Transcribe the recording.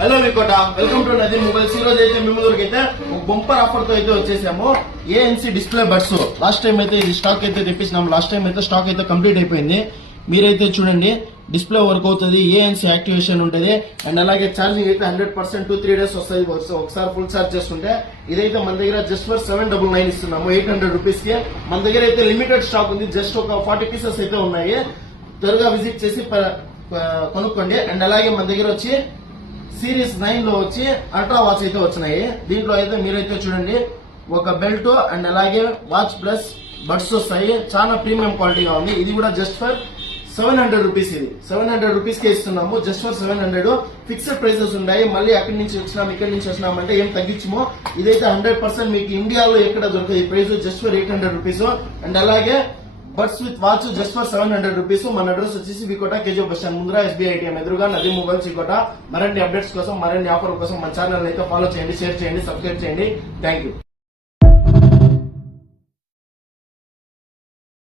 Hello V Kota, welcome to నదీ mobiles. ఈ రోజు అయితే మేము అయితే ఒక బంపర్ ఆఫర్ తో అయితే వచ్చేసాము. ANC display buds last time అయితే ఇది స్టాక్ అయితే తెప్పించినాం. లాస్ట్ టైం అయితే స్టాక్ అయితే కంప్లీట్ అయిపోయింది. మీరైతే చూడండి, డిస్ప్లే వర్క్ అవుతుంది, ఏఎన్సీ యాక్టివేషన్ ఉంటుంది, అండ్ అలాగే ఛార్జింగ్ అయితే 100% 2-3 days వస్తుంది. ఒకసారి ఫుల్ ఛార్జ్ చేసుకుంటే ఇదైతే మన దగ్గర జస్ట్ ఫర్ 799 ఇస్తున్నాము, 800 రూపీస్ కి. మన దగ్గర అయితే లిమిటెడ్ స్టాక్ ఉంది, జస్ట్ ఒక 40 పీసెస్ అయితే ఉన్నాయి. త్వరగా విజిట్ చేసి కొనుక్కోండి. అండ్ అలాగే మన దగ్గర వచ్చి సిరీస్ 9 లో వచ్చి అల్ట్రా వాచ్ అయితే వచ్చినాయి. దీంట్లో అయితే మీరైతే చూడండి, ఒక బెల్ట్ అండ్ అలాగే వాచ్ ప్లస్ బడ్స్ వస్తాయి. చాలా ప్రీమియం క్వాలిటీగా ఉంది. ఇది కూడా జస్ట్ ఫర్ 700 రూపీస్. ఇది 700 రూపీస్ కే ఇస్తున్నాము, జస్ట్ ఫర్ 700. ఫిక్స్డ్ ప్రైసెస్ ఉన్నాయి. మళ్ళీ అక్కడి నుంచి వచ్చినాం ఇక్కడి నుంచి వచ్చినామంటే ఏం తగ్గించము. ఇదైతే 100% మీకు ఇండియాలో ఎక్కడ దొరకదు. ఈ price just for 800 rupees. And అలాగే buds with watch just for 700 rupees. మన అడ్రస్ వచ్చేసి వికోట, కేజీ బస్ స్టాండ్ ముందర, SBI ATM ఎదురుగా, నదీ మొబైల్స్ వికోట. మరిన్ని అప్డేట్స్ కోసం, మరిన్ని ఆఫర్ కోసం మన ఛానల్ అయితే ఫాలో చేయండి, షేర్ చేయండి, సబ్స్క్రైబ్ చేయండి. Thank you.